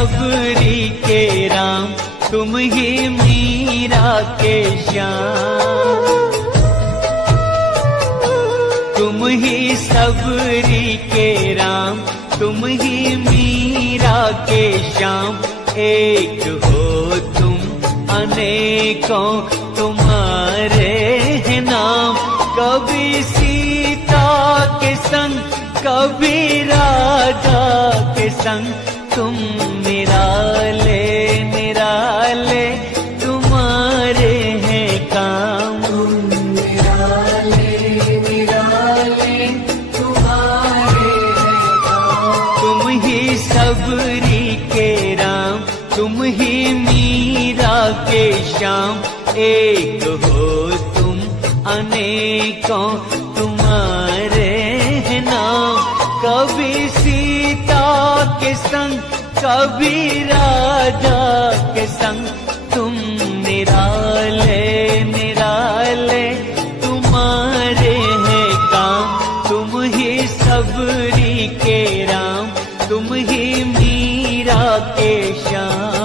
सबरी के राम, तुम ही मीरा के श्याम। तुम ही सबरी के राम, तुम ही मीरा के श्याम। एक हो तुम अनेकों तुम्हारे हैं नाम। कभी सीता के संग, कभी राधा के संग, तुम निराले निराले तुम्हारे हैं काम। निराले निराले तुम्हारे हैं काम। तुम ही सबरी के राम, तुम ही मीरा के श्याम। एक हो तुम अनेकों तुम्हारे हैं नाम। कभी सीता के संग, कभी राधा के संग, तुम निराले निराले तुम्हारे हैं काम। तुम ही सबरी के राम, तुम ही मीरा के श्याम।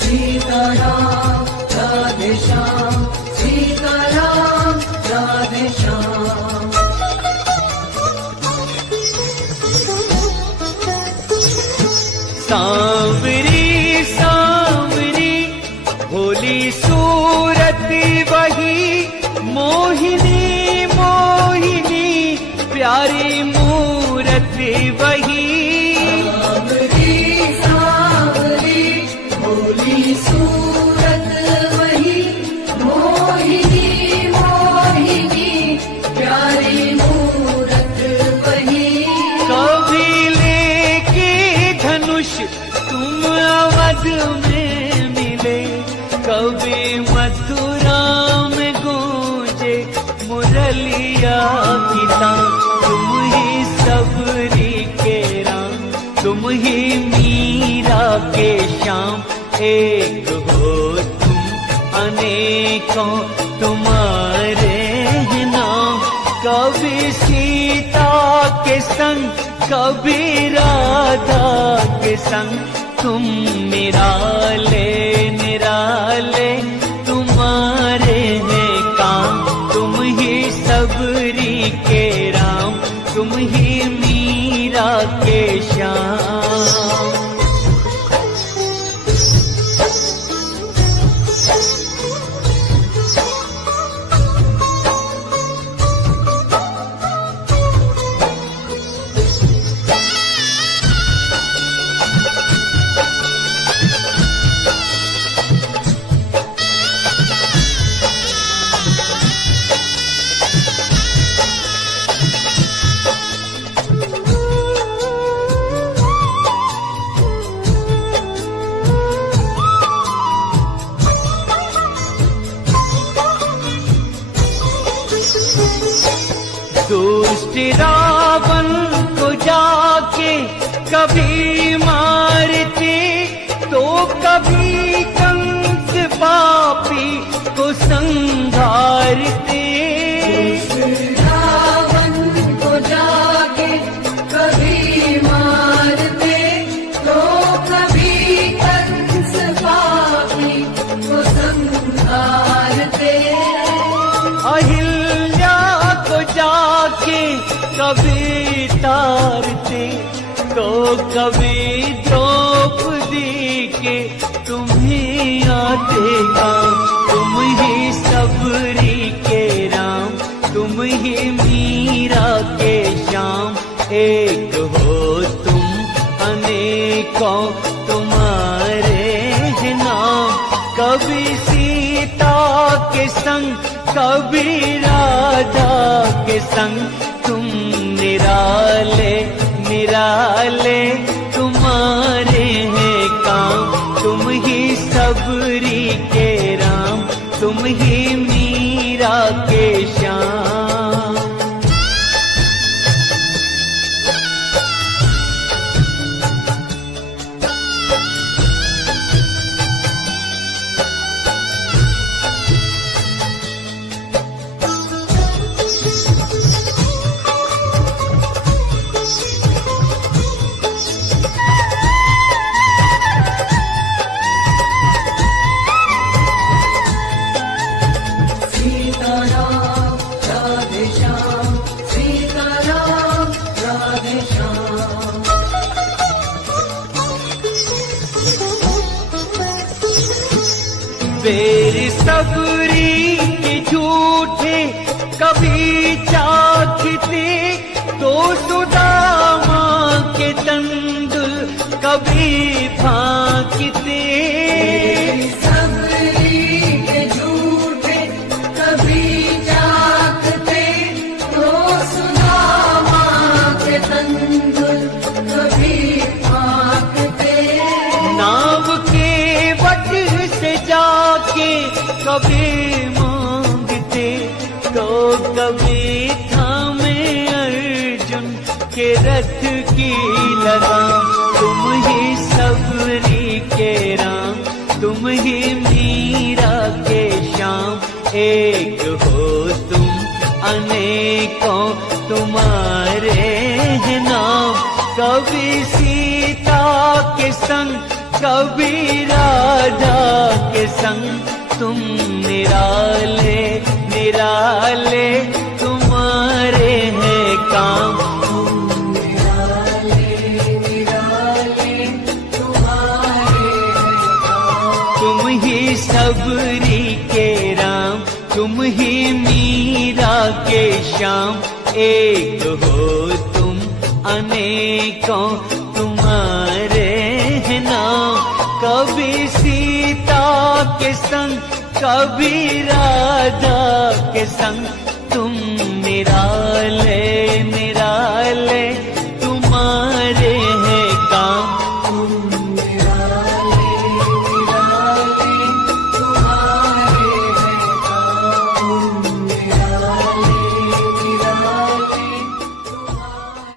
सीताराम राधे श्याम, सीताराम राधे श्याम। सांवरी सांवरी भोली सूरत वही, मोहिनी मोहिनी प्यारी मूरत वही। सांवरी सांवरी भोली सूरत वही, मोहिनी मोहिनी प्यारी मूरत वही। कभी लेके धनुष तुम अवध में मिले, कभी मथुरा में गूंजे मुरलिया की तान। तुम ही सबरी के राम, तुम ही मीरा के श्याम। एक हो तुम अनेकों तुम्हारे हैं नाम। कभी सीता के संग, कभी राधा के संग, तुम निराले निराले तुम्हारे हैं काम। तुम ही सबरी के राम, तुम ही मीरा के श्याम। दुष्ट रावण को जाके कभी मारते, तो कभी कंस पापी को संहारते। रावण को जाके कभी मारते, तो कभी कंस पापी को संहारते। अहिल्या को जाके कभी तारते, तो कभी द्रौपदी के तुम्हें आते काम। तुम ही सबरी के राम, तुम ही मीरा के श्याम। एक हो तुम अनेकों तुम्हारे हैं नाम। कभी सीता के संग, कभी राधा के संग, तुम निराले निराले तुम्हारे हैं काम। तुम ही सब सबरी के राम, तुम ही मीरा के श्याम। सीताराम राधे श्याम, सीताराम राधे श्याम। बेर सबरी के झूठे कभी चाखते, तो सुदामा के तंदुल कभी फांकते। सबरी के झूठे कभी चाखते, तो सुदामा के तंदुल कभी फांकते। नाव के वट से जाके कभी मांगते, तो कभी थामे अर्जुन के रथ की लगाम। तुम ही सबरी के राम, तुम ही मीरा के श्याम। एक हो तुम अनेकों तुम्हारे हैं नाम। कभी सीता के संग, कभी राधा के संग, तुम निराले निराले तुम्हारे हैं काम। निराले निराले तुम्हारे हैं काम। तुम ही सबरी के राम, तुम ही मीरा के श्याम। एक हो तुम अनेकों तुम्हारे हैं नाम। कभी सीता के संग, कभी राधा के संग, तुम निराले निराले